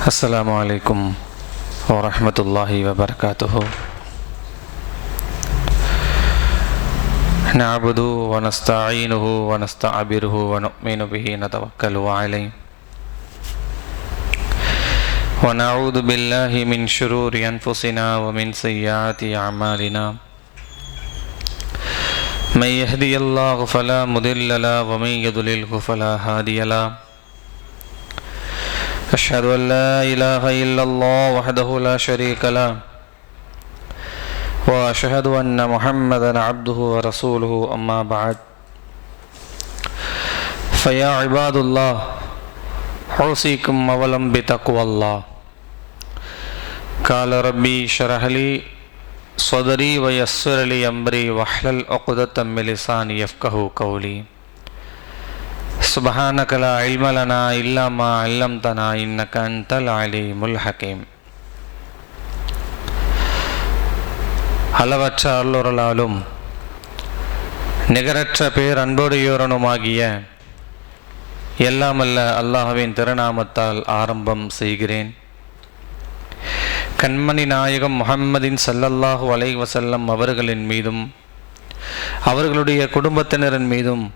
السلام عليكم ورحمة الله وبركاته. نعبد ونستعينه ونستعبره ونؤمن به نتوكل عليه ونعوذ بالله من شرور أنفسنا ومن سيئات أعمالنا. من يهدي الله فلا مضل له ومن يضلله فلا هادي له. أشهد أن لا إله إلا الله وحده لا شريك له وأشهد أن محمدا عبده ورسوله. أما بعد فيا عباد الله أوصيكم أولا بتقوى الله. قال ربي اشرح لي صدري ويسر لي أمري واحلل عقدة من لساني يفقهوا قولي. سبحانك لا علم لنا إلا ما علمتنا إنك أنت العليم الحكيم. அளவற்ற அருளொருளாலும் நிகரற்ற பேர் அன்போடையோரனுமாகிய எல்லாமல்ல அல்லாஹ்வின் திருநாமத்தால் ஆரம்பம் செய்கிறேன். கண்மணி நாயகம் முஹம்மதின் ஸல்லல்லாஹு அலைஹி வஸல்லம் அவர்களின் மீதும் அவர்களுடைய குடும்பத்தினரின் மீதும்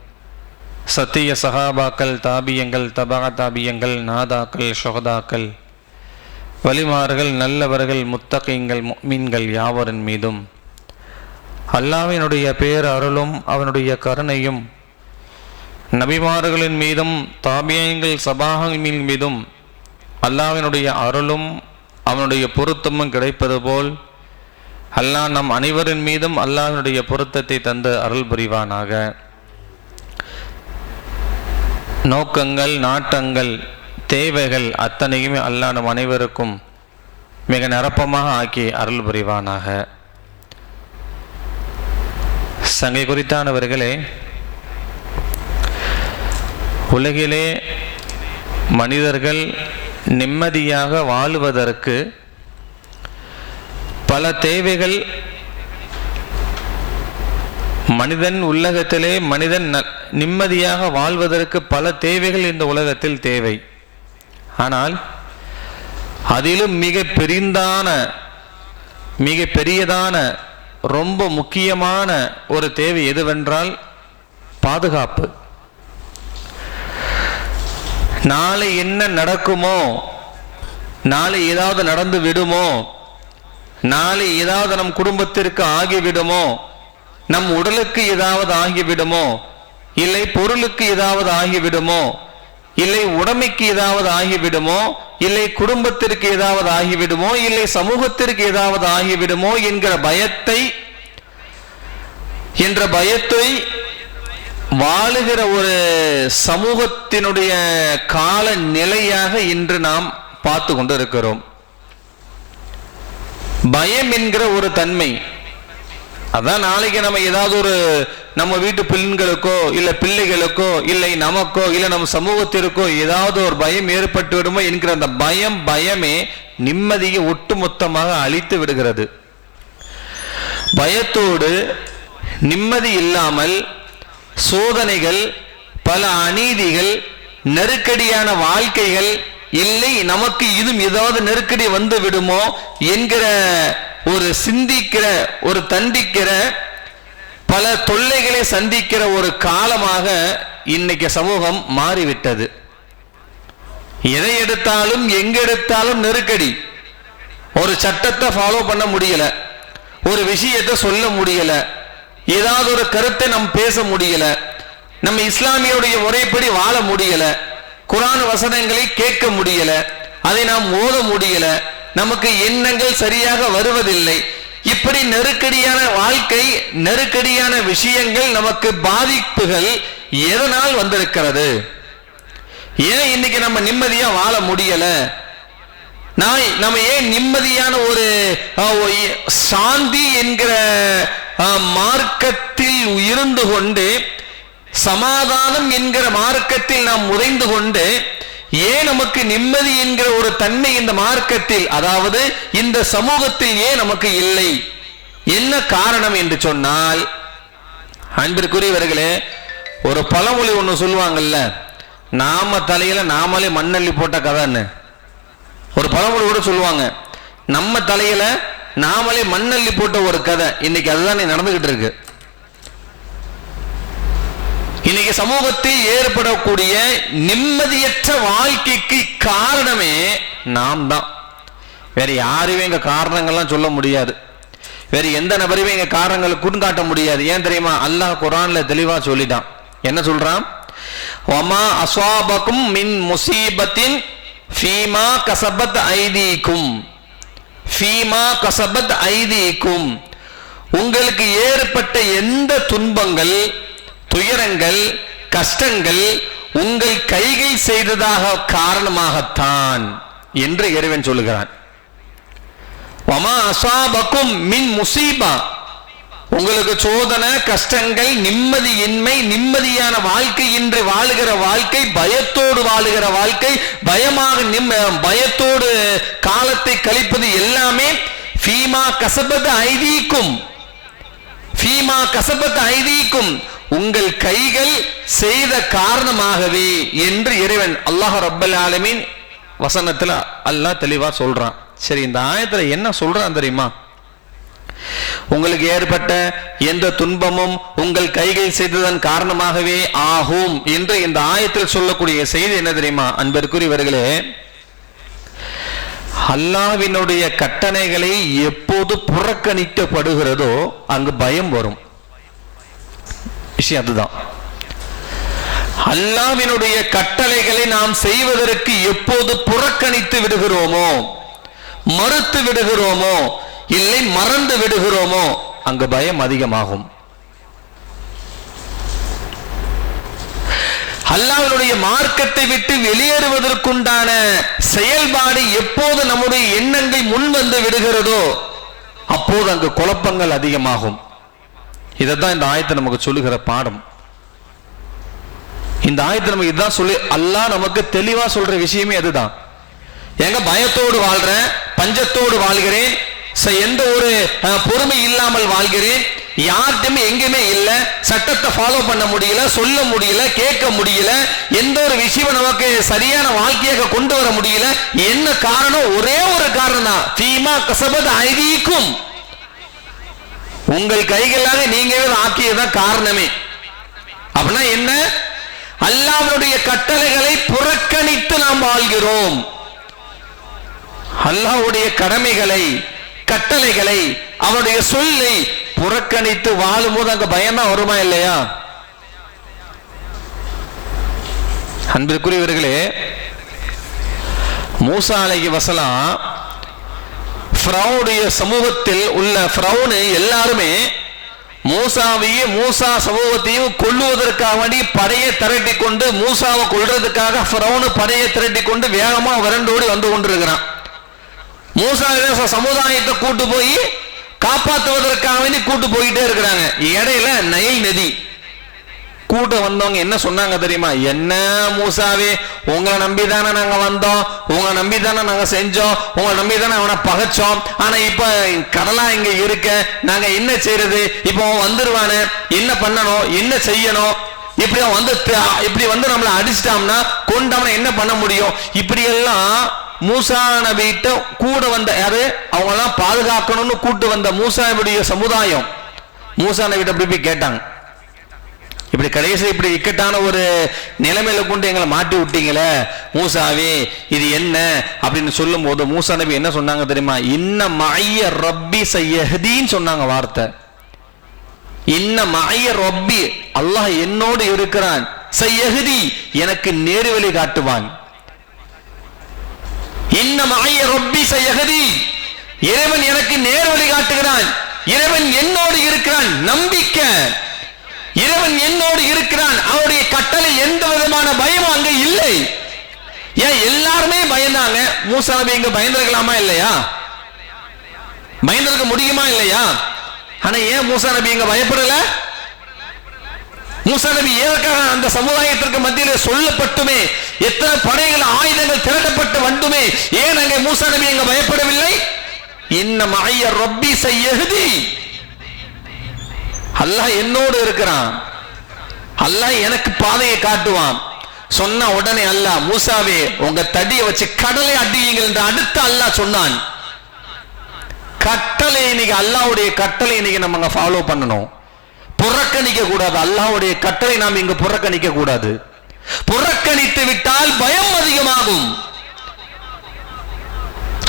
சத்திய சஹாபாக்கள், தாபியங்கள், தபா தாபியங்கள், நாதாக்கள், ஷுஹதாக்கள், வலிமார்கள், நல்லவர்கள், முத்தகீங்கள், முஃமின்கள் யாவரின் மீதும் அல்லாஹ்வினுடைய பேர் அருளும் அவனுடைய கருணையும் நபிமார்களின் மீதும் தாபியங்கள் சபாஹின் மீதும் அல்லாஹ்வினுடைய அருளும் அவனுடைய பொருத்தமும் கிடைப்பது போல் அல்லாஹ் நம் அனைவரின் மீதும் அல்லாஹ்வினுடைய பொருத்தத்தை தந்து அருள் புரிவானாக. நோக்கங்கள், நாட்டங்கள், தேவைகள் அத்தனையுமே அல்லாஹ் நம் அனைவருக்கும் மிக நிரப்பமாக ஆக்கி அருள் புரிவானாக. சங்கை குறித்தானவர்களே, உலகிலே மனிதர்கள் நிம்மதியாக வாழுவதற்கு பல தேவைகள் மனிதன் நிம்மதியாக வாழ்வதற்கு பல தேவைகள் இந்த உலகத்தில் தேவை. ஆனால் அதிலும் மிக பெரியதான ரொம்ப முக்கியமான ஒரு தேவை எதுவென்றால் பாதுகாப்பு. நாளை என்ன நடக்குமோ, நாளை ஏதாவது நடந்து விடுமோ, நாளை ஏதாவது நம் குடும்பத்திற்கு ஆகிவிடுமோ, நம் உடலுக்கு ஏதாவது ஆகிவிடுமோ, இல்லை பொருளுக்கு ஏதாவது ஆகிவிடுமோ, இல்லை உடைமைக்கு ஏதாவது ஆகிவிடுமோ, இல்லை குடும்பத்திற்கு ஏதாவது ஆகிவிடுமோ, இல்லை சமூகத்திற்கு ஏதாவது ஆகிவிடுமோ என்ற பயத்தை வாழுகிற ஒரு சமூகத்தினுடைய கால நிலையாக இன்று நாம் பார்த்து கொண்டு இருக்கிறோம். பயம் என்கிற ஒரு தன்மை, அதான் நாளைக்கு நம்ம ஏதாவது ஒரு நம்ம வீட்டு பெண்களுக்கோ இல்லை பிள்ளைகளுக்கோ இல்லை நமக்கோ இல்லை நம்ம சமூகத்திற்கோ ஏதாவது ஒரு பயம் ஏற்பட்டு விடுமோ என்கிற அந்த பயமே நிம்மதியை ஒட்டுமொத்தமாக அழித்து விடுகிறது. பயத்தோடு நிம்மதி இல்லாமல் சோதனைகள், பல அநீதிகள், நெருக்கடியான வாழ்க்கைகள், இல்லை நமக்கு இதுவும் ஏதாவது நெருக்கடி வந்து விடுமோ என்கிற ஒரு சிந்திக்கிற, ஒரு தண்டிக்கிற, பல தொல்லைகளை சந்திக்கிற ஒரு காலமாக இன்னைக்கு சமூகம் மாறிவிட்டது. எதை எடுத்தாலும் எங்க எடுத்தாலும் நெருக்கடி. ஒரு சட்டத்தை ஃபாலோ பண்ண முடியல, ஒரு விஷயத்தை சொல்ல முடியல, ஏதாவது ஒரு கருத்தை நம்ம பேச முடியல, நம்ம இஸ்லாமியுடைய முறைப்படி வாழ முடியல, குர்ஆன் வசனங்களை கேட்க முடியல, அதை நாம் ஓத முடியல, நமக்கு எண்ணங்கள் சரியாக வருவதில்லை. இப்படி நெருக்கடியான வாழ்க்கை, நெருக்கடியான விஷயங்கள், நமக்கு பாதிப்புகள் எதனால் வந்திருக்கிறது? ஏன் இன்னைக்கு நம்ம நிம்மதியா வாழ முடியல? நம்ம ஏன் நிம்மதியான ஒரு சாந்தி என்கிற மார்க்கத்தில் இருந்து கொண்டு, சமாதானம் என்கிற மார்க்கத்தில் நாம் உறைந்து கொண்டு, ஏன் நமக்கு நிம்மதி என்கிற ஒரு தன்மை இந்த மார்க்கத்தில், அதாவது இந்த சமூகத்தில் ஏன் நமக்கு இல்லை? என்ன காரணம் என்று சொன்னால், அன்பிற்குரியவர்களே, ஒரு பழமொழி ஒன்று சொல்லுவாங்கல்ல, நாம தலையில நாமளே மண்ணள்ளி போட்ட கதைன்னு. ஒரு பழமொழி கூட சொல்லுவாங்க, நம்ம தலையில நாமளே மண்ணள்ளி போட்ட ஒரு கதை. இன்னைக்கு அதுதான் நடந்துகிட்டு இருக்கு. இன்னைக்கு சமூகத்தில் ஏற்படக்கூடிய நிம்மதியற்ற வாழ்க்கைக்கு காரணமே நாம் தான். வேற யாரையும் எங்க காரணங்கள்லாம் சொல்ல முடியாது. வேற எந்த நபரையும் எங்க காரணங்களை குறுங்காட்ட முடியாது. ஏன் தெரியுமா? அல்லாஹ் குர்ஆன்ல தெளிவா சொல்லிட்டான். என்ன சொல்றான்? வமா அஸ்வாபகும் மின் முசீபத்தின் ஃபீமா கஸபத் ஐதீக்கும், ஃபீமா கஸபத் ஐதீக்கும். உங்களுக்கு ஏற்பட்ட எந்த துன்பங்கள், துயரங்கள், கஷ்டங்கள் உங்கள் கைகள் செய்ததாக காரணமாகத்தான் என்று இறைவன் சொல்லுகிறான். வமா அஸ்வாபகும் மின் முசீபா, உங்களுக்கு சோதனை, கஷ்டங்கள், நிம்மதியின்மை, நிம்மதியான வாழ்க்கை இன்று வாழுகிற வாழ்க்கை, பயத்தோடு வாழுகிற வாழ்க்கை, பயத்தோடு காலத்தை கழிப்பது எல்லாமே ஃபீமா கஸபத் ஐதீக்கும், ஃபீமா கஸபத் ஐதீக்கும், உங்கள் கைகள் செய்த காரணமாகவே என்று இறைவன் அல்லாஹ் ரப்பல் ஆலமீன் வசனத்துல அல்லாஹ் தெளிவா சொல்றான். சரி, இந்த ஆயத்துல என்ன சொல்றான் தெரியுமா? உங்களுக்கு ஏற்பட்ட எந்த துன்பமும் உங்கள் கைகள் செய்ததன் காரணமாகவே ஆகும் என்று இந்த ஆயத்தில் சொல்லக்கூடிய செய்தி என்ன தெரியுமா? அன்பிற்குரியவர்களே, அல்லாஹ்வினுடைய கட்டளைகளை எப்போது புறக்கணிக்கப்படுகிறதோ அங்கு பயம் வரும். விஷயம் அதுதான். அல்லாஹ்வினுடைய கட்டளைகளை நாம் செய்வதற்கு எப்போது புறக்கணித்து விடுகிறோமோ, மறுத்து விடுகிறோமோ, இல்லை மறந்து விடுகிறோமோ, அங்கு பயம் அதிகமாகும். அல்லாஹ்வுடைய மார்க்கத்தை விட்டு வெளியேறுவதற்குண்டான செயல்பாடு எப்போது நம்முடைய எண்ணங்கள் முன் வந்து விடுகிறதோ அப்போது அங்கு குழப்பங்கள் அதிகமாகும். இதைத்தான் இந்த ஆயத்தை நமக்கு சொல்லுகிற பாடம். இந்த ஆயத்தை நமக்கு இதுதான் சொல்லி அல்லாஹ் நமக்கு தெளிவா சொல்ற விஷயமே அதுதான். எங்க பயத்தோடு வாழ்றேன், பஞ்சத்தோடு வாழ்கிறேன், எந்த ஒரு பொறுமை இல்லாமல் வாழ்கிறேன், யார்கிட்டயுமே எங்குமே இல்ல, சட்டத்தை ஃபாலோ பண்ண முடியல, சொல்ல முடியல, கேட்க முடியல, எந்த ஒரு விஷயம் நமக்கு சரியான வாழ்க்கையாக கொண்டு வர முடியல. என்ன காரணம்? ஒரே ஒரு காரணம் தான், ஃபீமா கஸபத் ஐதீக்கும், உங்கள் கைகளாக நீங்க ஆக்கியதான் காரணமே. அப்படின்னா என்ன? அல்லாஹ்வுடைய கட்டளைகளை புறக்கணித்து நாம் வாழ்கிறோம். அல்லாஹ்வுடைய கடமைகளை, கட்டளைகளை, அவனுடைய சொல்லை புறக்கணித்து வாழும்போது அங்க பயம்தான் வருமா இல்லையா? அன்பிற்குரியவர்களே, மூசா அலைஹிஸ்ஸலாம் ஃபிரௌனுடைய சமூகத்தில் உள்ள ஃபிரௌன் எல்லாருமே மூசா சமூகத்தையும் கொல்லுவதற்காக வேண்டி படையை திரட்டி கொண்டு, மூசாவை கொல்றதுக்காக ஃபிரௌன் படையை திரட்டி கொண்டு வேகமா விரண்டோடி வந்து கொண்டிருக்கிறான். மூசா சமுதாயத்தை கூட்டு போய் காப்பாற்றுவதற்காக வேண்டி கூட்டு போயிட்டே இருக்கிறாங்க. இடையில நைல் நதி கூட்ட வந்தவங்க என்ன சொன்னாங்க தெரியுமா? என்ன மூசாவே, உங்களை நம்பிதானே நாங்க வந்தோம், உங்களை நம்பிதானே நாங்க செஞ்சோம், உங்களை நம்பிதானே அவனை பகைச்சோம். ஆனா இப்ப கடலா இங்க இருக்க, நாங்க என்ன செய்யறது? இப்போ வந்துருவானு, என்ன பண்ணணும், என்ன செய்யணும்? இப்படி வந்து நம்மளை அடிச்சிட்டோம்னா, கொண்டவனை என்ன பண்ண முடியும்? இப்படி எல்லாம் மூசா நபிட்ட கூட வந்த யாரு, அவங்க எல்லாம் பாதுகாக்கணும்னு கூட்டு வந்த மூசாவுடைய சமுதாயம் மூசா நபிட்ட அப்படி போய் கேட்டாங்க. இப்படி கடைசி இப்படி இக்கட்டான ஒரு நிலைமையில கொண்டு எங்களை மாட்டி விட்டீங்களே மூசாவே, இது என்ன அப்படின்னு சொல்லும் போது மூசா நபி என்ன சொன்னாங்க தெரியுமா? இன்ன மஅய்ய ரப்பி சயஹ்தீன் சொன்னாங்க வார்த்தை. இன்ன மஅய்ய ரப்பி, அல்லாஹ் என்னோடு இருக்கிறான், சயஹ்தி, எனக்கு நேர்வழி காட்டுவான். இன்ன மஅய்ய ரப்பி சயஹ்தி, இறைவன் எனக்கு நேர்வழி காட்டுகிறான், இறைவன் என்னோடு இருக்கிறான், நம்பிக்கை, இறைவன் என்னோடு இருக்கிறான், அவருடைய கட்டளை எந்த விதமான பயமும் அங்க இல்லை. ஏன் எல்லாருமே பயந்தாங்க? மூசா நபி இங்க பயந்திருக்கலாமா இல்லையா? பயந்திருக்க முடியுமா இல்லையா? ஆனா ஏன் மூசா நபி இங்க பயப்படல? மூசா நபி ஏற்காக அந்த சமுதாயத்திற்கு மத்தியிலே சொல்லப்பட்டுமே, எத்தனை படைகள் ஆயுதங்கள் திரட்டப்பட்டு வந்துமே, ஏன் அங்கே மூசா நபி இங்க பயப்படவில்லை? இன்ன மஅய்ய ரப்பி சயஹ்தி, அல்லாஹ் என்னோடு இருக்கிறான், அல்லாஹ் எனக்கு பாதையை காட்டுவான், சொன்ன உடனே அல்லாஹ், மூசாவே உங்க தடியை வச்சு கடலை அடியுங்கள் என்று அடுத்து அல்லாஹ் சொன்னான். கட்டளை இன்னைக்கு அல்லாஹ்வுடைய கட்டளை இன்னைக்கு நம்ம ஃபாலோ பண்ணணும். புறக்கணிக்க கூடாது. அல்லாஹ்வுடைய கட்டளை நாம் இங்கு புறக்கணிக்க கூடாது. புறக்கணித்து விட்டால் பயம் அதிகமாகும்.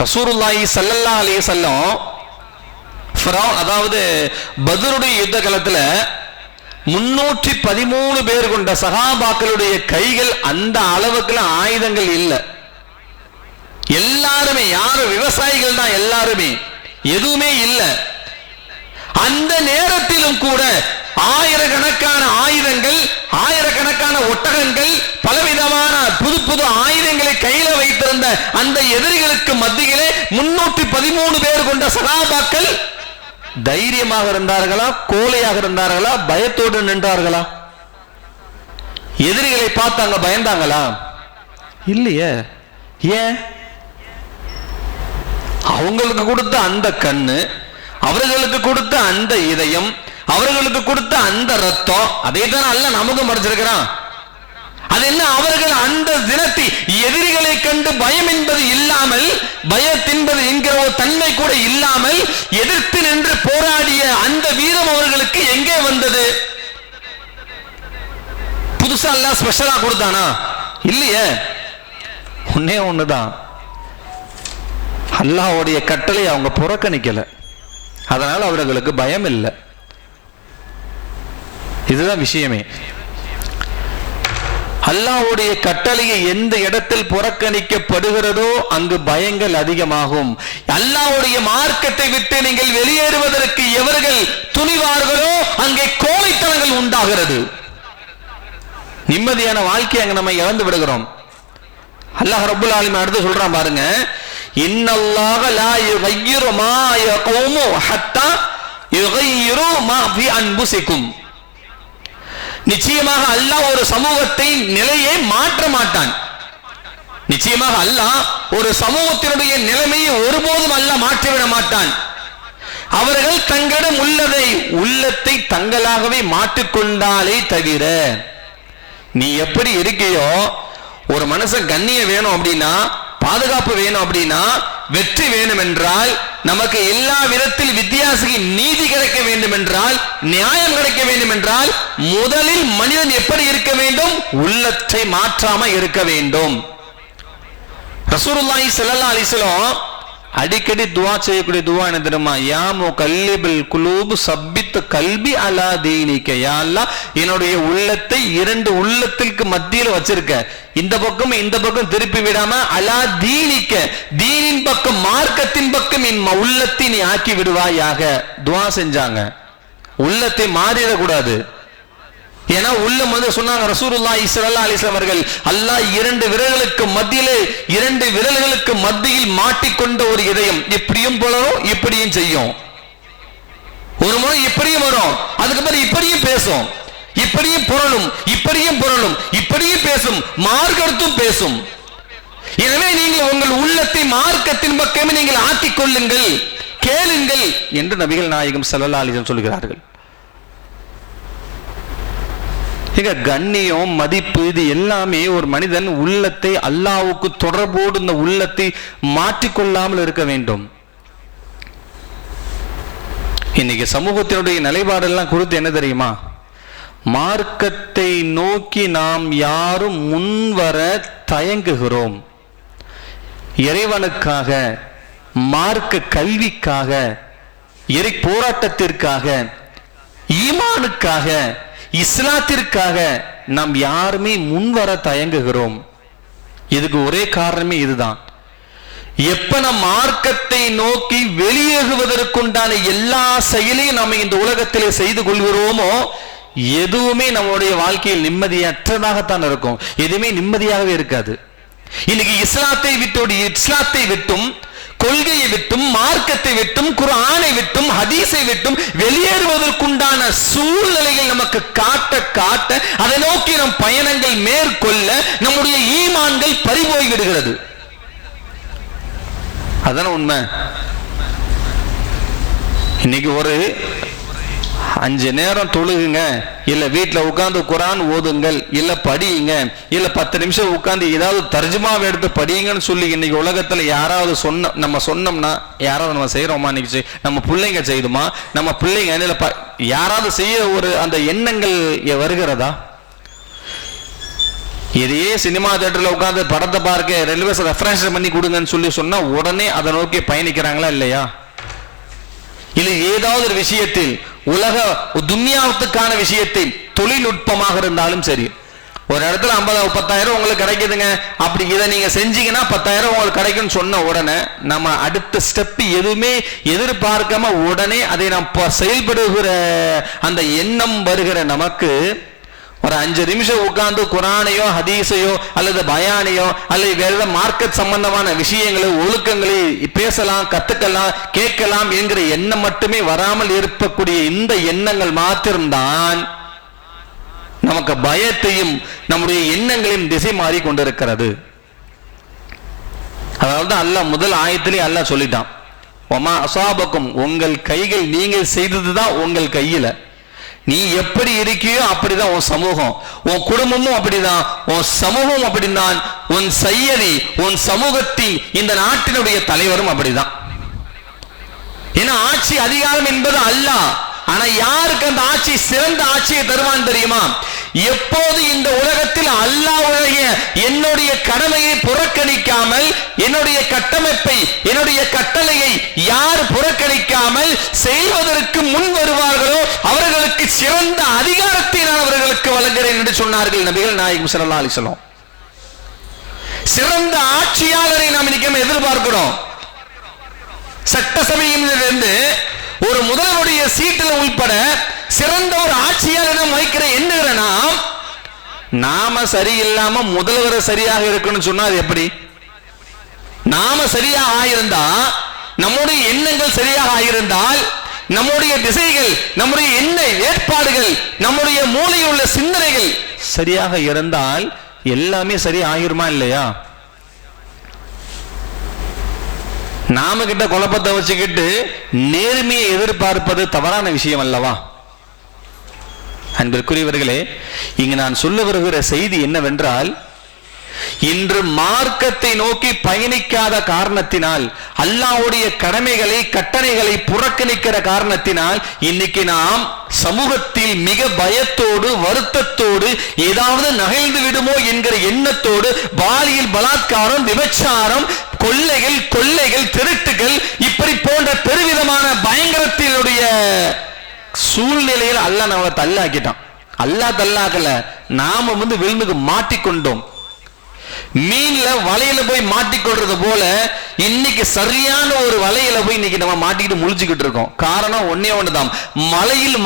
ரசூலுல்லாஹி ஸல்லல்லாஹு அலைஹி வஸல்லம் அதாவது பத்ருடைய யுத்த காலத்துல 313 பேர் கொண்ட சஹாபாக்களுடைய கைகள் அந்த அளவுக்கு ஆயுதங்கள் இல்லை. எல்லாருமே யாரும் விவசாயிகள் தான், எல்லாருமே எதுவுமே இல்லை. அந்த நேரத்திலும் கூட ஆயிரக்கணக்கான ஆயுதங்கள், ஆயிரக்கணக்கான ஒட்டகங்கள், பலவிதமான புது புது ஆயுதங்களை கையில வைத்திருந்த அந்த எதிரிகளுக்கு மத்தியிலே 313 பேர் கொண்ட சகாபாக்கள் தைரியமாக இருந்தார்களா, கோழையாக இருந்தார்களா, பயத்தோடு நின்றார்களா? எதிரிகளை பார்த்தாங்க, பயந்தாங்களா? இல்லையே. ஏன்? அவங்களுக்கு கொடுத்த அந்த கண்ணு, அவர்களுக்கு கொடுத்த அந்த இதயம், அவர்களுக்கு கொடுத்த அந்த ரத்தம், அதை தான் அல்லாஹ் நமக்கு மறைச்சிருக்கிறான். அது என்ன? அவர்கள் அந்த தினத்தை எதிரிகளை கண்டு பயம் என்பது இல்லாமல், பயத்தின்பது என்கிற ஒரு தன்மை கூட இல்லாமல் எதிர்த்து நின்று போராடிய அந்த வீரம் அவர்களுக்கு எங்கே வந்தது? புதுசா அல்லாஹ் ஸ்பெஷலா கொடுத்தானா? இல்லையே. ஒன்னே ஒண்ணுதான், அல்லாஹ்வுடைய கட்டளை அவங்க புறக்கணிக்கல, அதனால அவர்களுக்கு பயம் இல்லை. இதுதான் விஷயமே. அல்லாஹ்வுடைய கட்டளையை எந்த இடத்தில் புறக்கணிக்கப்படுகிறதோ அங்கு பயங்கள் அதிகமாகும். அல்லாஹ்வுடைய மார்க்கத்தை விட்டு நீங்கள் வெளியேறுவதற்கு எவர்கள் துணிவார்களோ அங்கே கோழைத்தனங்கள் உண்டாகிறது. நிம்மதியான வாழ்க்கை அங்க நம்ம இழந்து விடுகிறோம். அல்லாஹ் ரப்பல் ஆலமீன் அடுத்து சொல்றான் பாருங்க, இன்னல்லாஹ லா யுகையிரு மா யகௌமு ஹத்தா யுகையிரு மா ஃபி அன்ஃபுசிகும். நிச்சயமாக அல்லாஹ் ஒரு சமூகத்தை நிலையை மாற்ற மாட்டான். நிச்சயமாக அல்லாஹ் ஒரு சமூகத்தினுடைய நிலைமையை ஒருபோதும் அல்லாஹ் மாற்றிவிட மாட்டான். அவர்கள் தங்களிடம் உள்ளத்தை தங்களாகவே மாற்றிக்கொண்டாலே தவிர. நீ எப்படி இருக்கியோ, ஒரு மனுஷன் கண்ணியம் வேணும் அப்படின்னா, பாதுகாப்பு வேணும் அப்படின்னா, வெற்றி வேணும் என்றால், நமக்கு எல்லா விதத்தில் வித்தியாசம் நீதி கிடைக்க வேண்டும் என்றால், நியாயம் கிடைக்க வேண்டும் என்றால், முதலில் மனிதன் எப்படி இருக்க வேண்டும்? உள்ளத்தை மாற்றாம இருக்க வேண்டும். ரசூலுல்லாஹி ஸல்லல்லாஹு அலைஹி வஸல்லம் அடிக்கடி துஆ செய்யக்கூடிய துஆ என்ன தெரியுமா? யா முகல்லிபுல் குலூப் சப்பித் கல்பி அலா தீனிக. யா அல்லாஹ், என்னுடைய உள்ளத்தை இரண்டு உள்ளத்திற்கு மத்தியில் வச்சிருக்க, இந்த பக்கம் இந்த பக்கம் திருப்பி விடாம அலா தீனிக்க, தீனின் பக்கம் மார்க்கத்தின் பக்கம் என் உள்ளத்தை நீ ஆக்கி விடுவாயாக துஆ செஞ்சாங்க. உள்ளத்தை மாறிடக்கூடாது. ஏன்னா உள்ளம் வந்து சொன்னாங்க ரசூலுல்லாஹி ஸல்லல்லாஹு அலைஹி வஸல்லம் அவர்கள், அல்லாஹ் இரண்டு விரல்களுக்கு மத்தியில் மாட்டிக்கொண்ட ஒரு இதயம் இப்படியும் போலவும் இப்படியும் செய்யும். ஒரு முறை இப்படியும் வரும், அதுக்கப்புறம் இப்படியும் பேசும், இப்படியும் புரளும், இப்படியும் புரளும், இப்படியும் பேசும், மார்க்கத்தும் பேசும். எனவே நீங்கள் உங்கள் உள்ளத்தை மார்க்கத்தின் பக்கமே நீங்கள் ஆக்கிக் கொள்ளுங்கள், கேளுங்கள் என்று நபிகள் நாயகம் ஸல்லல்லாஹு அலைஹி வஸல்லம் சொல்கிறார்கள். கண்ணியம், மதிப்பு, இது எல்லாமே ஒரு மனிதன் உள்ளத்தை அல்லாஹ்வுக்கு தொடர்போடு இந்த உள்ளத்தை மாற்றிக்கொள்ளாமல் இருக்க வேண்டும். இன்னைக்கு சமூகத்தினுடைய நிலைப்பாடெல்லாம் குறித்து என்ன தெரியுமா? மார்க்கத்தை நோக்கி நாம் யாரும் முன்வர தயங்குகிறோம். இறைவனுக்காக, மார்க்க கல்விக்காக, போராட்டத்திற்காக, ஈமானுக்காக, இஸ்லாத்திற்காக நாம் யாருமே முன்வர தயங்குகிறோம். இதுக்கு ஒரே காரணமே இதுதான். எப்ப நம் மார்க்கத்தை நோக்கி வெளியேறுவதற்குண்டான எல்லா செயலையும் நம்ம இந்த உலகத்திலே செய்து கொள்கிறோமோ, எதுவுமே நம்முடைய வாழ்க்கையில் நிம்மதியற்றதாகத்தான் இருக்கும். எதுவுமே நிம்மதியாகவே இருக்காது. இன்னைக்கு இஸ்லாத்தை விட்டும், கொள்கையை விட்டும், மார்க்கத்தை விட்டும், குர்ஆனை விட்டும், ஹதீஸை விட்டும் வெளியேறுவதற்குண்டான சூழ்நிலைகள் நமக்கு காட்ட அதை நோக்கி நம் பயணங்கள் மேற்கொள்ள நம்முடைய ஈமான்கள் பறிபோய் விடுகிறது. அதான உண்மை. இன்னைக்கு ஒரு 5 நேரம் தொழுகுங்க, இல்ல வீட்டுல உட்கார்ந்து குரான் ஓதுங்கள், இல்ல படியுங்க, இல்ல 10 நிமிஷம் உட்கார்ந்து ஏதாவது தர்ஜுமாவை எடுத்து படியுங்கன்னு சொல்லி இன்னைக்கு உலகத்துல யாராவது நம்ம சொன்னோம்னா யாராவது நம்ம செய்யறோமா? இன்னைக்கு நம்ம பிள்ளைங்க செய்யுமா? நம்ம பிள்ளைங்க யாராவது செய்ய ஒரு அந்த எண்ணங்கள் வருகிறதா? இதையே சினிமா தியேட்டர்ல உட்கார்ந்து படத்தை பார்க்க 2 பேர் ரெஃபரன்ஸ் பண்ணி கொடுங்கன்னு சொல்லி சொன்னா உடனே அதை நோக்கி பயணிக்கிறாங்களா இல்லையா? இல்ல ஏதாவது ஒரு விஷயத்தில் உலக துன்யாவுக்கான விஷயத்தில் தொழில்நுட்பமாக இருந்தாலும் சரி, ஒரு இடத்துல 50,000 உங்களுக்கு கிடைக்குதுங்க, அப்படி இதை நீங்க செஞ்சீங்கன்னா 10,000 உங்களுக்கு கிடைக்கும்னு சொன்ன உடனே நம்ம அடுத்த ஸ்டெப் எதுவுமே எதிர்பார்க்காம உடனே அதை நாம் செயல்படுகிற அந்த எண்ணம் வருகிற நமக்கு ஒரு 5 நிமிஷம் உட்கார்ந்து குரானையோ ஹதீஸையோ அல்லது பயானையோ அல்லது வேற ஏதாவது மார்க்கெட் சம்பந்தமான விஷயங்களை ஒழுக்கங்களை பேசலாம், கத்துக்கலாம், கேட்கலாம் என்கிற எண்ணம் மட்டுமே வராமல் இருக்கக்கூடிய இந்த எண்ணங்கள் மாத்திரம்தான் நமக்கு பயத்தையும் நம்முடைய எண்ணங்களையும் திசை மாறி கொண்டிருக்கிறது. அதாவது அல்லாஹ் முதல் ஆயத்திலே அல்லாஹ் சொல்லிட்டான், ஒமா அசாபக்கும், உங்கள் கைகள் நீங்கள் செய்ததுதான் உங்கள் கையில. நீ எப்படி இருக்கியோ அப்படிதான் உன் சமூகம், உன் குடும்பமும் அப்படிதான், உன் சமூகம் அப்படிதான், உன் சையதி உன் சமூகத்தின் இந்த நாட்டினுடைய தலைவரும் அப்படிதான். ஏன்னா ஆட்சி அதிகாரம் என்பது அல்லாஹ். ஆனா யாருக்கு அந்த ஆட்சி சிறந்த ஆட்சியை தருவான் தெரியுமா? எப்போது இந்த உலகத்தில் அல்லாஹ்வுடைய என்னுடைய கடமையை புறக்கணிக்காமல், என்னுடைய கட்டமைப்பை என்னுடைய கட்டளையை யார் புறக்கணிக்காமல் செய்வதற்கு முன் வருவார்களோ அவர்களுக்கு சிறந்த அதிகாரத்தை நான் அவர்களுக்கு வழங்குகிறேன் என்று சொன்னார்கள் நபிகள் நாயகம் ஸல்லல்லாஹு அலைஹி வஸல்லம். சிறந்த ஆட்சியாளரை நாம் இன்னைக்கு எதிர்பார்க்கிறோம். சட்டசபையிலிருந்து ஒரு முதல்வருடைய சீட்டில் உள்பட சிறந்த ஒரு ஆட்சியாளரிடம் வைக்கிற எண்ணுகிறனா நாம சரியில்லாம முதல்வர் சரியாக இருக்கணும்னு சொன்னா அது எப்படி? நாம சரியாக ஆயிருந்தா, நம்முடைய எண்ணங்கள் சரியாக ஆயிருந்தால், நம்முடைய திசைகள், நம்முடைய எண்ண ஏற்பாடுகள், நம்முடைய மூளையில் உள்ள சிந்தனைகள் சரியாக இருந்தால் எல்லாமே சரி ஆகிருமா இல்லையா? நாம கிட்ட குழப்பத்தை வச்சுக்கிட்டு நேர்மையை எதிர்பார்ப்பது தவறான விஷயம் அல்லவா? அன்பிற்குரியவர்களே, இங்கு நான் சொல்ல வருகிற செய்தி என்னவென்றால், இன்று மார்க்கத்தை நோக்கி பயணிக்காத காரணத்தினால், அல்லாஹ்வுடைய கடமைகளை கட்டளைகளை புறக்கணிக்கிற காரணத்தினால் இன்னைக்கு நாம் சமூகத்தில் மிக பயத்தோடு வருத்தத்தோடு ஏதாவது நகைந்து விடுமோ என்கிற எண்ணத்தோடு பாலியல் பலாத்காரம், விபச்சாரம், கொள்ளைகள், திருட்டுகள் இப்படி போன்ற பெருவிதமான பயங்கரத்தினுடைய சூழ்நிலையில் அல்லாஹ் நம்மளை தள்ளாக்கிட்டான். அல்லாஹ் தள்ளாக்கல, நாம விழுந்துக்கு மாட்டிக்கொண்டோம். மீன்ல வலையில போய் மாட்டிக்கொள்றது போல இன்னைக்கு சரியான ஒரு வலையில போய் இன்னைக்கு நம்ம மாட்டிக்கிட்டு முழிச்சுக்கிட்டு இருக்கோம். காரணம் ஒன்னே ஒண்ணுதான், வலையில்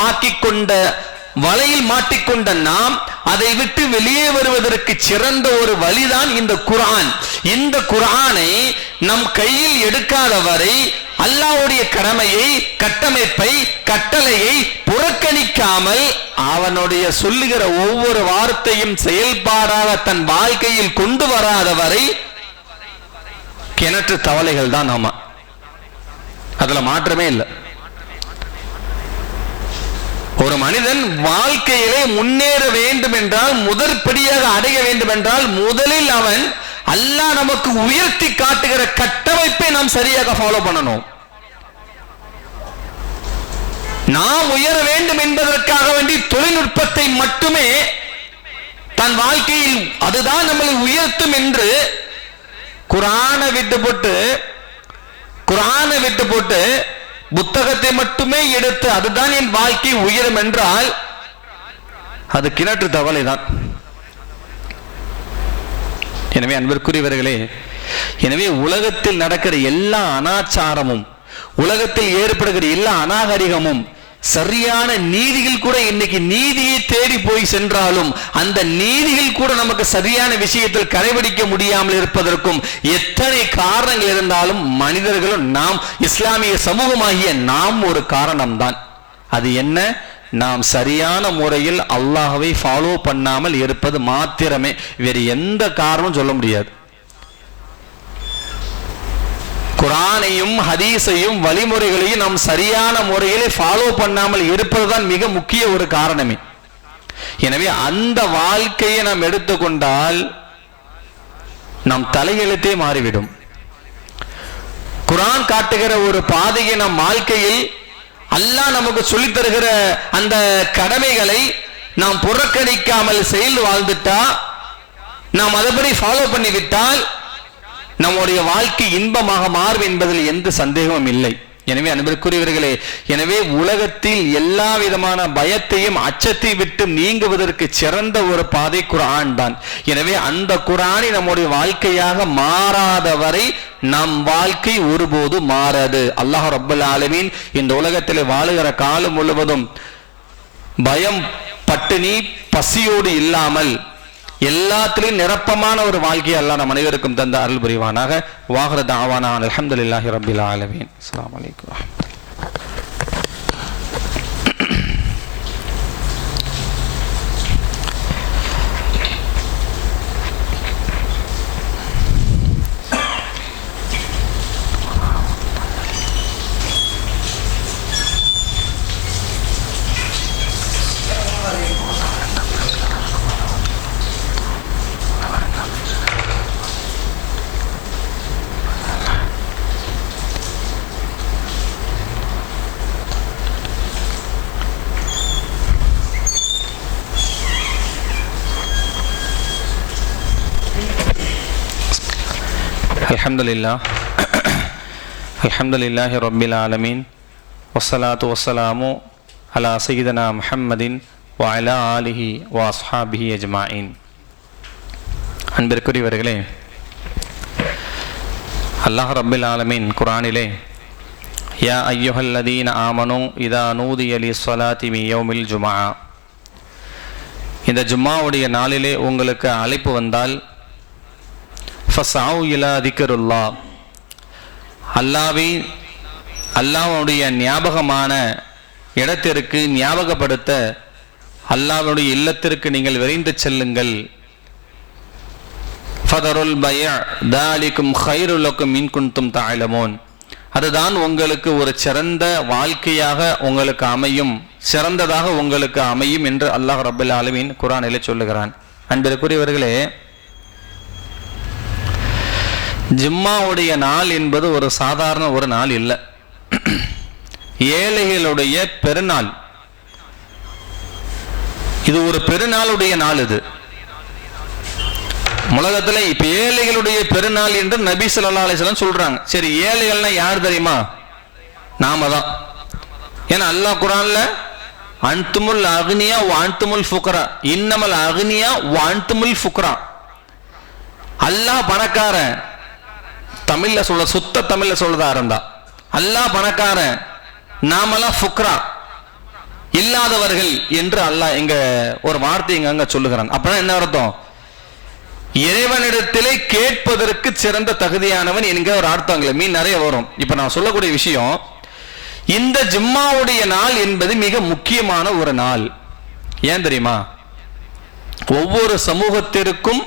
மாட்டிக்கொண்ட நாம் அதை விட்டு வெளியே வருவதற்கு சிறந்த ஒரு வழிதான் இந்த குர்ஆன். இந்த குர்ஆனை நம் கையில் எடுக்காத வரை அல்லாஹ்வுடைய கடமையை, கட்டமைப்பை, கட்டளையை புறக்கணிக்காமல் அவனுடைய சொல்லுகிற ஒவ்வொரு வார்த்தையும் செயல்பாடாக தன் வாழ்க்கையில் கொண்டு வராத வரை கிணற்று தவளைகள் தான் நாம. அதுல மாற்றமே இல்லை. ஒரு மனிதன் வாழ்க்கையிலே முன்னேற வேண்டும் என்றால், முதற்படியாக அடைய வேண்டும் என்றால், முதலில் அவன் அல்லாஹ் நமக்கு உயர்த்தி காட்டுகிற கட்டமைப்பை நாம் சரியாக ஃபாலோ பண்ணணும். நாம் உயர வேண்டும் என்பதற்காக வேண்டி தொழில்நுட்பத்தை மட்டுமே தன் வாழ்க்கையில் அதுதான் நம்மளை உயர்த்தும் என்று குர்ஆனை விட்டு போட்டு புத்தகத்தை மட்டுமே எடுத்து அதுதான் என் வாழ்க்கை உயரும் என்றால் அது கிணற்று தவளை தான். எனவே அன்பிற்குரியவர்களே, எனவே உலகத்தில் நடக்கிற எல்லா அனாச்சாரமும், உலகத்தில் ஏற்படுகிற எல்லா அநாகரிகமும், சரியான நீதிகள் கூட இன்னைக்கு நீதியை தேடி போய் சென்றாலும் அந்த நீதிகள் கூட நமக்கு சரியான விஷயத்தில் கடைபிடிக்க முடியாமல் இருப்பதற்கும் எத்தனை காரணங்கள் இருந்தாலும் மனிதர்களும் நாம், இஸ்லாமிய சமூகமாகிய நாம் ஒரு காரணம்தான். அது என்ன? நாம் சரியான முறையில் அல்லாஹ்வை ஃபாலோ பண்ணாமல் இருப்பது மாத்திரமே. வேறு எந்த காரணமும் சொல்ல முடியாது. குர்ஆனையும் ஹதீஸையும் வழிமுறைகளையும் நாம் சரியான முறையில் ஃபாலோ பண்ணாமல் இருப்பதுதான் மிக முக்கிய ஒரு காரணமே. எனவே அந்த வாழ்க்கையை நாம் எடுத்துக்கொண்டால் நம் தலையெழுத்தே மாறிவிடும். குர்ஆன் காட்டுகிற ஒரு பாதையை நம் வாழ்க்கையில் அல்லாஹ் நமக்கு சொல்லித் தருகிற அந்த கடமைகளை நாம் புறக்கணிக்காமல் செயல் வாழ்ந்துட்டா, நாம் அதன்படி ஃபாலோ பண்ணிவிட்டால் நம்முடைய வாழ்க்கை இன்பமாக மாறும் என்பதில் எந்த சந்தேகமும் இல்லை. எனவே அன்பிற்குரியவர்களே, எனவே உலகத்தில் எல்லா விதமான பயத்தையும் அச்சத்தை விட்டு நீங்குவதற்கு சிறந்த ஒரு பாதை குர்ஆன் தான். எனவே அந்த குர்ஆனை நம்முடைய வாழ்க்கையாக மாறாதவரை நம் வாழ்க்கை ஒருபோது மாறாது. அல்லாஹ் ரப்பல் ஆலமீன் இந்த உலகத்தில் வாழுகிற காலம் முழுவதும் பயம், பட்டினி, பசியோடு இல்லாமல் எல்லாத்திலும் நிரப்பமான ஒரு வாழ்க்கையை அல்லாஹ் நம் அனைவருக்கும் தந்த அருள் புரிவானாக. வாஹிரு தஅவானா அல்ஹம்துலில்லாஹி ரப்பில் ஆலமீன். அஸ்ஸலாமு அலைக்கும். அல்ஹம்துலில்லாஹி ரப்பில் ஆலமீன் வஸ்ஸலாத்து வஸ்ஸலாமு அலா சய்யிதினா முஹம்மதின் வ அலா ஆலிஹி வ அஸ்ஹாபிஹி அஜ்மாயின். அன்பிற்குரியவர்களே, அல்லாஹ் ரப்பில் ஆலமீன் குர்ஆனிலே யா அய்யுஹல்லதீன ஆமனு இதா நூதிய லிஸ்ஸலாத்தி மின் யௌமில் ஜும்ஆ, இந்த ஜும்மாவுடைய நாளிலே உங்களுக்கு அழைப்பு வந்தால் ஃபஸ்அவு இலா திக்ருல்லாஹ், அல்லாஹ்வுடைய ஞாபகமான இடத்திற்கு ஞாபகப்படுத்த அல்லாஹ்வுடைய இல்லத்திற்கு நீங்கள் விரைந்து செல்லுங்கள். ஃபதருல் பைஅ தாலிகும் கைருல் லக்கும் இன் குன்தும் தஅலமூன், அதுதான் உங்களுக்கு ஒரு சிறந்த வாழ்க்கையாக உங்களுக்கு அமையும், சிறந்ததாக உங்களுக்கு அமையும் என்று அல்லாஹ் ரப்பல் ஆலமீன் குர்ஆனிலே சொல்லுகிறான். அன்பிற்குரியவர்களே, ஜும்மாவுடைய நாள் என்பது ஒரு சாதாரண ஒரு நாள் இல்லை. ஏழைகளுடைய பெருநாள், இது ஒரு பெருநாளுடைய நாள். இது உலகத்துல இப்ப ஏழைகளுடைய பெருநாள் என்று நபி ஸல்லல்லாஹு அலைஹி வஸல்லம் சொல்றாங்க. சரி, ஏழைகள்னா யார் தெரியுமா? நாம தான். ஏன்னா அல்லாஹ் குர்ஆன்ல அன்துமுல் அக்னியா வ அன்துமுல் ஃபுக்ரா, இன்னமல் அக்னியா வ அன்துமுல் ஃபுக்ரா, அல்லாஹ் பணக்காரன், தமிழ்ல சொல்ல சுத்த தமிழ்ல சொல்றதா இருந்தா அல்லாஹ் பணக்காரன், நாமெல்லாம் ஃபுக்ரா, இல்லாதவர்கள் என்று அல்லாஹ் எங்க ஒரு வார்த்தை எங்க சொல்லுகிறான். அப்பதான் என்ன அர்த்தம்? இறைவனிடத்திலே கேட்பதற்கு சிறந்த தகுதியானவன் என்கிற ஒரு அர்த்தங்கள மீன் நிறைய வரும். இப்ப நான் சொல்லக்கூடிய விஷயம், இந்த ஜும்மாவுடைய நாள் என்பது மிக முக்கியமான ஒரு நாள். ஏன் தெரியுமா? ஒவ்வொரு சமூகத்திற்கும்,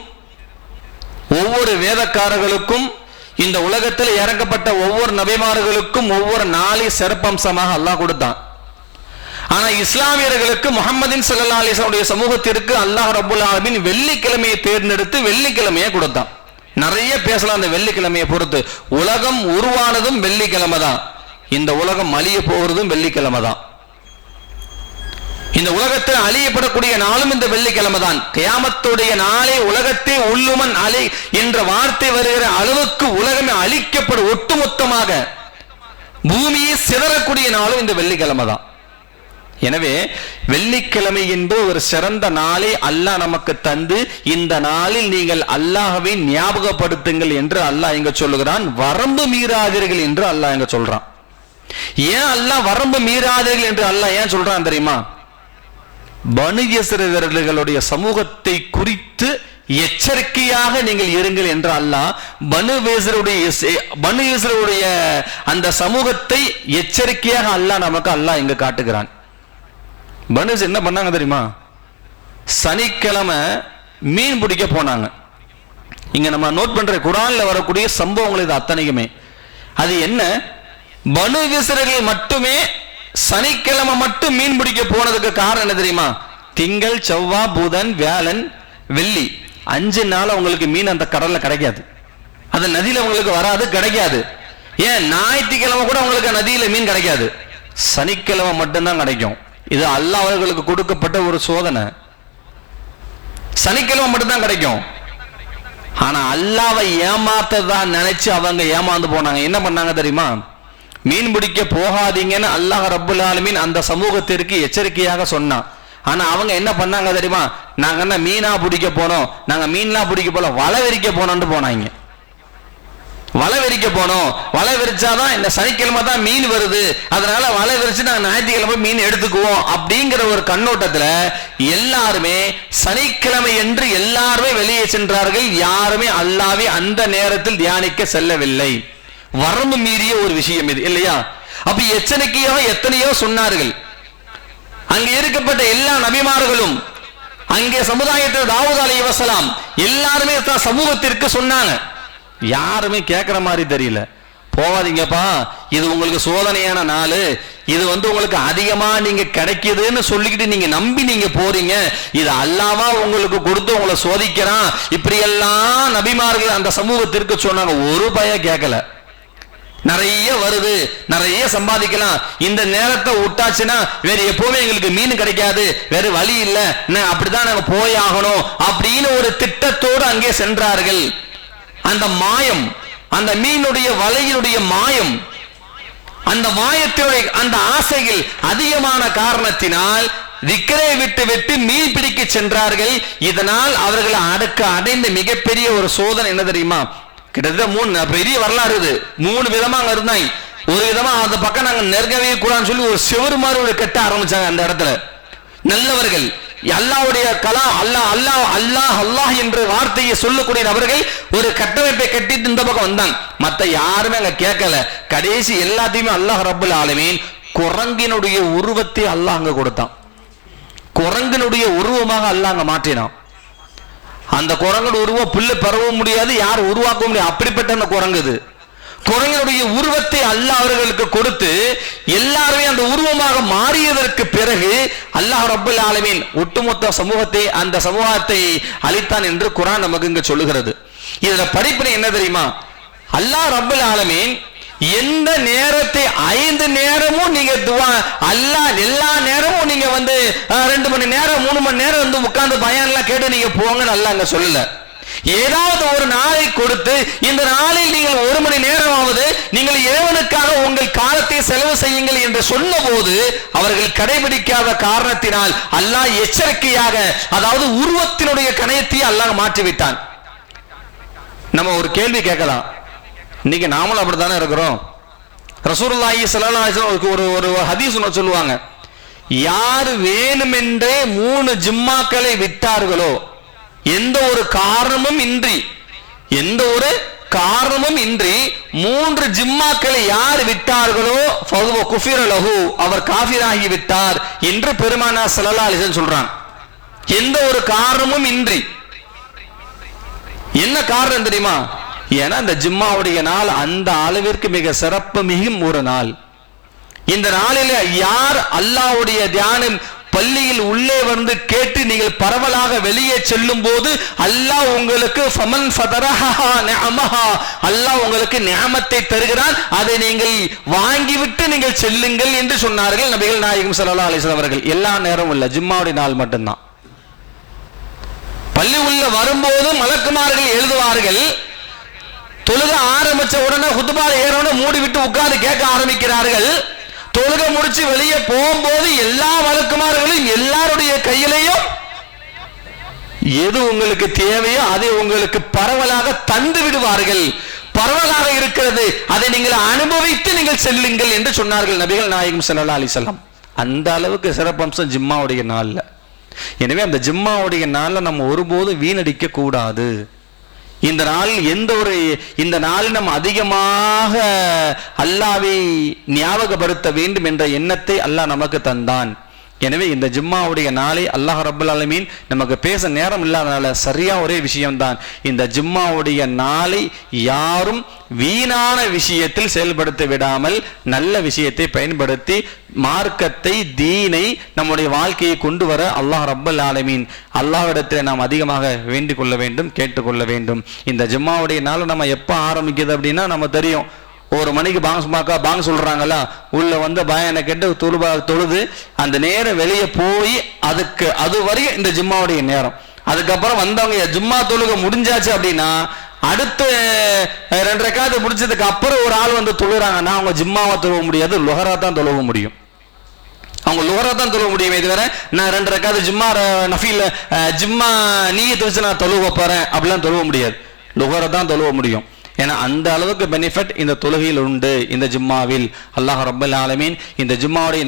ஒவ்வொரு வேதக்காரர்களுக்கும், இந்த உலகத்தில் இறக்கப்பட்ட ஒவ்வொரு நபிமார்களுக்கும் ஒவ்வொரு நாளை சிறப்பம்சமாக அல்லாஹ் கொடுத்தான். ஆனா இஸ்லாமியர்களுக்கு முஹம்மதின் ஸல்லல்லாஹு அலைஹி வஸல்லம் சமூகத்திற்கு அல்லாஹ் ரப்பல் ஆலமீன் வெள்ளிக்கிழமையை தேர்ந்தெடுத்து வெள்ளிக்கிழமையை கொடுத்தான். நிறைய பேசலாம் அந்த வெள்ளிக்கிழமையை பொறுத்து. உலகம் உருவானதும் வெள்ளிக்கிழமை தான், இந்த உலகம் அழிய போகிறதும் வெள்ளிக்கிழமை தான், இந்த உலகத்தில் அழியப்படக்கூடிய நாளும் இந்த வெள்ளிக்கிழமை தான். கியாமத்துடைய நாளே உலகத்தை உள்ளுமன் அலை என்ற வார்த்தை வருகிற அளவுக்கு உலகமே அழிக்கப்படும், ஒட்டுமொத்தமாக பூமியை சிதறக்கூடிய நாளும் இந்த வெள்ளிக்கிழமை தான். எனவே வெள்ளிக்கிழமை என்று ஒரு சிறந்த நாளை அல்லாஹ் நமக்கு தந்து, இந்த நாளில் நீங்கள் அல்லாஹ்வை ஞாபகப்படுத்துங்கள் என்று அல்லாஹ் இங்க சொல்லுகிறான். வரம்பு மீறாதீர்கள் என்று அல்லாஹ் இங்க சொல்றான். ஏன் அல்லாஹ் வரம்பு மீறாதீர்கள் என்று அல்லாஹ் ஏன் சொல்றான் தெரியுமா? பனு இஸ்ரவேலர்களுடைய சமூகத்தை குறித்து எச்சரிக்கையாக நீங்கள் இருங்கள் என்று அல்லாஹ் பனு இஸ்ரவேலுடைய அந்த சமூகத்தை எச்சரிக்கையாக அல்லாஹ் நமக்கு அல்லாஹ் இங்க காட்டுகிறான். பனு என்ன பண்ணாங்க தெரியுமா? சனிக்கிழமை மீன் பிடிக்க போனாங்க. இங்க நம்ம நோட் பண்ற குர்ஆன்ல வரக்கூடிய சம்பவங்கள் இது அத்தனைக்குமே. அது என்ன? பனு இஸ்ரவேல் மட்டுமே சனிக்கிழமை மட்டும் மீன் பிடிக்க போனதுக்கு காரணம் என்ன தெரியுமா? திங்கள், செவ்வாய், புதன், வியாழன், வெள்ளி 5 நாள் உங்களுக்கு மீன் அந்த கடல்ல கிடைக்காது, அது நதியில உங்களுக்கு வராது, கிடைக்காது. ஏன்? ஞாயிற்றுக்கிழமை கூட உங்களுக்கு நதியில மீன் கிடைக்காது, சனிக்கிழமை மட்டும்தான் கிடைக்கும். இது அல்லாஹ் அவர்களுக்கு கொடுக்கப்பட்ட ஒரு சோதனை. சனிக்கிழமை மட்டும்தான் கிடைக்கும். ஆனா அல்லாவை ஏமாத்ததான் நினைச்சு அவங்க ஏமாந்து போனாங்க. என்ன பண்ணாங்க தெரியுமா? மீன் பிடிக்க போகாதீங்கன்னு அல்லாஹ் ரப்புல் ஆலமீன் அந்த சமூகத்திற்கு எச்சரிக்கையாக சொன்னான். ஆனா அவங்க என்ன பண்ணாங்க தெரியுமா? நாங்க என்ன மீனா பிடிக்க போனோம், நாங்க மீன்லாம் பிடிக்க போல, வலை விரிக்க போனோம்னு போனாங்க. வலை விரிக்க போனோம், வலை விரிச்சாதான் இந்த சனிக்கிழமை தான் மீன் வருது, அதனால வலை விரிச்சு நாங்க ஞாயிற்றுக்கிழமை மீன் எடுத்துக்குவோம் அப்படிங்கிற ஒரு கண்ணோட்டத்துல எல்லாருமே சனிக்கிழமை என்று எல்லாருமே வெளியே சென்றார்கள். யாருமே அல்லாஹ்வை அந்த நேரத்தில் தியானிக்க செல்லவில்லை. வரம்பு மீறிய ஒரு விஷயம் இது இல்லையா? அப்ப எச்சரிக்கையாக எத்தனையோ சொன்னார்கள். அங்கே இருக்கப்பட்ட எல்லா நபிமார்களும், அங்கே சமுதாயத்தில் தாவூத் அலைஹிஸ்ஸலாம் எல்லாருமே தான் சமூகத்திற்கு சொன்னாங்க. யாருமே கேட்கிற மாதிரி தெரியல. போவாதீங்கப்பா, இது உங்களுக்கு சோதனையான நாள், இது உங்களுக்கு அதிகமா நீங்க கிடைக்குதுன்னு சொல்லிக்கிட்டு நீங்க நம்பி நீங்க போறீங்க, இது அல்லாஹ்வா உங்களுக்கு கொடுத்து உங்களை சோதிக்கிறான், இப்படி எல்லாம் நபிமார்கள் அந்த சமூகத்திற்கு சொன்னாங்க. ஒரு பய கேட்கல. நிறைய வருது, நிறைய சம்பாதிக்கலாம், இந்த நேரத்தை விட்டாச்சுன்னா வேற எப்பவுமே எங்களுக்கு மீன் கிடைக்காது, வேற வழி இல்லை, அப்படிதான் நாங்க போயாகணும் அப்படின்னு ஒரு திட்டத்தோடு அங்கே சென்றார்கள். அந்த மாயம், அந்த மீனுடைய வலையினுடைய மாயம், அந்த மாயத்தினுடைய அந்த ஆசைகள் அதிகமான காரணத்தினால் திக்ரை விட்டு விட்டு மீன் பிடிக்க சென்றார்கள். இதனால் அவர்கள் அடைந்த மிகப்பெரிய ஒரு சோதனை என்ன தெரியுமா? கிட்டத்தட்ட 3 பெரிய வரலாறு இது. 3 விதமா அங்க இருந்தாங்க. ஒரு விதமா அந்த பக்கம் நாங்க நெருங்கவே கூடாதுன்னு சொல்லி ஒரு செவரு மாதிரி ஒரு கட்ட ஆரம்பிச்சாங்க. அந்த இடத்துல நல்லவர்கள், அல்லாஹ்வுடைய கலாம், அல்லாஹ் அல்லாஹ் அல்லாஹ் அல்லாஹ் என்ற வார்த்தையை சொல்லக்கூடிய நபர்கள் ஒரு கட்டமைப்பை கட்டிட்டு இந்த பக்கம் வந்தாங்க. மத்த யாருமே அங்க கேட்கல. கடைசி எல்லாத்தையுமே அல்லாஹ் ரப்புல் ஆலமீன் குரங்கினுடைய உருவத்தை அல்லாஹ் அங்க கொடுத்தான். குரங்கினுடைய உருவமாக அல்லாஹ் அங்க மாற்றினான். அந்த குரங்கோட உருவம் புல்லு பரவ முடியாது, யார் உருவாக்க முடியாது, அப்படிப்பட்ட அந்த குரங்குது. குரங்கனுடைய உருவத்தை அல்லாஹ் அவர்களுக்கு கொடுத்து எல்லாருமே அந்த உருவமாக மாறியதற்கு பிறகு அல்லாஹ் ரப்புல் ஆலமீன் ஒட்டுமொத்த சமூகத்தை, அந்த சமூகத்தை அழித்தான் என்று குர்ஆன் நமக்கு இங்க சொல்லுகிறது. இதுல படிப்பினை என்ன தெரியுமா? அல்லாஹ் ரப்புல் ஆலமீன் எந்த நேரத்தை 5 நேரமும் நீங்க துவா, அல்லாஹ் எல்லா நேரமும் நீங்க 2 மணி நேரம் 3 மணி நேரம் உட்கார்ந்து பயான்லாம் கேட்டு நீங்க போங்கன்னு அல்லாஹ் அங்க சொல்லல. ஏதாவது ஒரு நாளை கொடுத்து இந்த நாளில் நீங்கள் 1 மணி நேரமாவது நீங்கள் இறைவனுக்காக உங்கள் காலத்தை செலவு செய்யுங்கள் என்று சொன்ன போது அவர்கள் கடைபிடிக்காத காரணத்தினால் அல்லாஹ் எச்சரிக்கையாக, அதாவது உருவத்தினுடைய கணையத்தை அல்லாஹ் மாற்றிவிட்டான். நம்ம ஒரு கேள்வி கேட்கலாம், இன்னைக்கு நாமளும் அப்படித்தானே இருக்கிறோம். ரசூலுல்லாஹி ஸல்லல்லாஹு அலைஹி வஸல்லம் ஒரு ஹதீஸ் சொல்லுவாங்க, யார் வேணுமென்றே 3 ஜும்மாக்களை விட்டார்களோ, எந்த ஒரு காரணமும் இன்றி 3 ஜிம்மாக்களை யார் விட்டார்களோ அவர் காஃபிராகி விட்டார் என்று பெருமானார் ஸல்லல்லாஹு அலைஹி வஸல்லம் சொல்றாங்க. எந்த ஒரு காரணமும் இன்றி. என்ன காரணம் தெரியுமா? ஏன்னா இந்த ஜிம்மாவுடைய நாள் அந்த அளவிற்கு மிக சிறப்பு மிகும் ஒரு நாள். இந்த நாளில் யார் அல்லாஹ்வுடைய தியானம் பள்ளியில் உள்ளே கேட்டு நீங்கள் பரவலாக வெளியே செல்லும் போது அல்லாஹ் உங்களுக்கு ஃபமன் ஃபதரஹா நிஅமஹா, அல்லாஹ் உங்களுக்கு நிஅமத்தை தருகிறான், அதை நீங்கள் வாங்கிவிட்டு நீங்கள் செல்லுங்கள் என்று சொன்னார்கள் நபிகள் நாயகம் ஸல்லல்லாஹு அலைஹி வஸல்லம் அவர்கள். எல்லா நேரமும் இல்ல, ஜும்மாவுடைய நாள் மட்டும்தான். பள்ளி உள்ள வரும்போது மலக்குமார்கள் எழுதுவார்கள், தொழுக ஆரம்பிச்ச உடனே குத்துபால ஏறோட மூடி விட்டு உட்கார்ந்து கேட்க ஆரம்பிக்கிறார்கள். தொழுக முடிச்சு வெளியே போகும்போது எல்லா வழக்குமார்களும் எல்லாருடைய கையிலையும் எது உங்களுக்கு தேவையோ அதை உங்களுக்கு பரவலாக தந்து விடுவார்கள். பரவலாக இருக்கிறது, அதை நீங்கள் அனுபவித்து நீங்கள் செல்லுங்கள் என்று சொன்னார்கள் நபிகள் நாயகம் ஸல்லல்லாஹு அலைஹி வஸல்லம். அந்த அளவுக்கு சிறப்பம்சம் ஜிம்மாவுடைய நாள்ல. எனவே அந்த ஜிம்மாவுடைய நாள்ல நம்ம ஒருபோதும் வீணடிக்க கூடாது. இந்த நாளில் நம்ம அதிகமாக அல்லாஹ்வை ஞாபகப்படுத்த வேண்டும் என்ற எண்ணத்தை அல்லாஹ் நமக்கு தந்தான். எனவே இந்த ஜும்மாவுடைய நாளை அல்லாஹ் ரப்பல் ஆலமீன் நமக்கு பேச நேரம் இல்லாதனால சரியா ஒரே விஷயம்தான், இந்த ஜும்மாவுடைய நாளை யாரும் வீணான விஷயத்தில் செயல்படுத்த விடாமல் நல்ல விஷயத்தை பயன்படுத்தி மார்க்கத்தை தீனை நம்முடைய வாழ்க்கையை கொண்டு வர அல்லாஹ் ரப்பல் ஆலமீன் அல்லாஹ்விடத்தில் நாம் அதிகமாக வேண்டிக் கொள்ள வேண்டும், கேட்டுக்கொள்ள வேண்டும். இந்த ஜும்மாவுடைய நாள் நம்ம எப்போ ஆரம்பிக்குது அப்படின்னா நம்ம தெரியும், 1 மணிக்கு பாங்க சொல்றாங்களா, உள்ள வந்து பயனை கேட்டு தொழுது அந்த நேரம் வெளியே போய் அது வரையும் இந்த ஜும்மாவுடைய நேரம். அதுக்கப்புறம் வந்தவங்க ஜும்மா தொழுகை முடிஞ்சாச்சு அப்படின்னா அடுத்து 2 ரக்காத்து முடிச்சதுக்கு அப்புறம் ஒரு ஆள் வந்து தொழுறாங்கன்னா அவங்க ஜும்மாவை தொழுவ முடியாது, லுஹரா தான் தொழுவ முடியும். அவங்க லுஹரா தான் தொழுவ முடியுமே தவிர நான் 2 ரக்காத்து ஜும்மா நஃபீல் ஜும்மா நீயத்தை வச்சு நான் தொழுவ போறேன் அப்படிலாம் தொழுவ முடியாது, லுஹரா தான் தொழுவ முடியும். ஏன்னா அந்த அளவுக்கு பெனிஃபிட் இந்த தொழுகையில் உண்டு. இந்த ஜும்மாவில் அல்லாஹ் ரப்பல் ஆலமீன் இந்த ஜும்மாவுடைய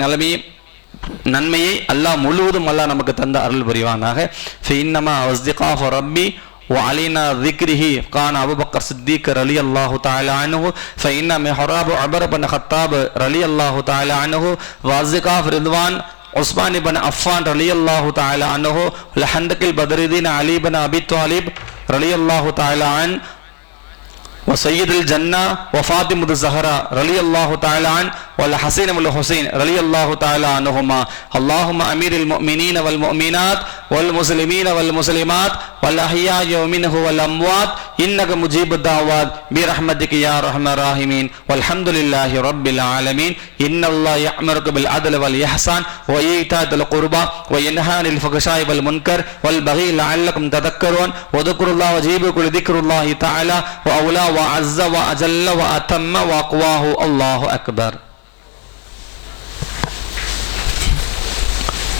நன்மையை அல்லாஹ் முழுவதும் அல்லாஹ் நமக்கு தந்த அருள் புரிவானாக. ஃபஇன்னமா வஸ்திகாஃப ரப்பி وعلينا ذكره كان أبو بكر الصديق رضي الله تعالى عنه فإن محراب عمر بن الخطاب رضي الله تعالى عنه وزكاف رضوان عثمان بن عفان رضي الله تعالى عنه لحندق البدرين علي بن أبي طالب رضي الله تعالى عنه وسيد الجنة وفاطمة الزهراء رضي الله تعالى عنه والحسين بن الحسين رضي الله تعالى عنهما. اللهم أمير المؤمنين والمؤمنات والمسلمين والمسلمات والأحياء منه والأموات إنك مجيب الدعوات برحمتك يا أرحم الراحمين والحمد لله رب العالمين. إن الله يأمرك بالعدل والإحسان وإيتاء ذي القربى وينهى عن الفحشاء والمنكر والبغي لعلكم تذكرون واذكروا الله وجيبوا لذكر الله تعالى وأولى وعز وأجل وأتم وأقواه الله أكبر.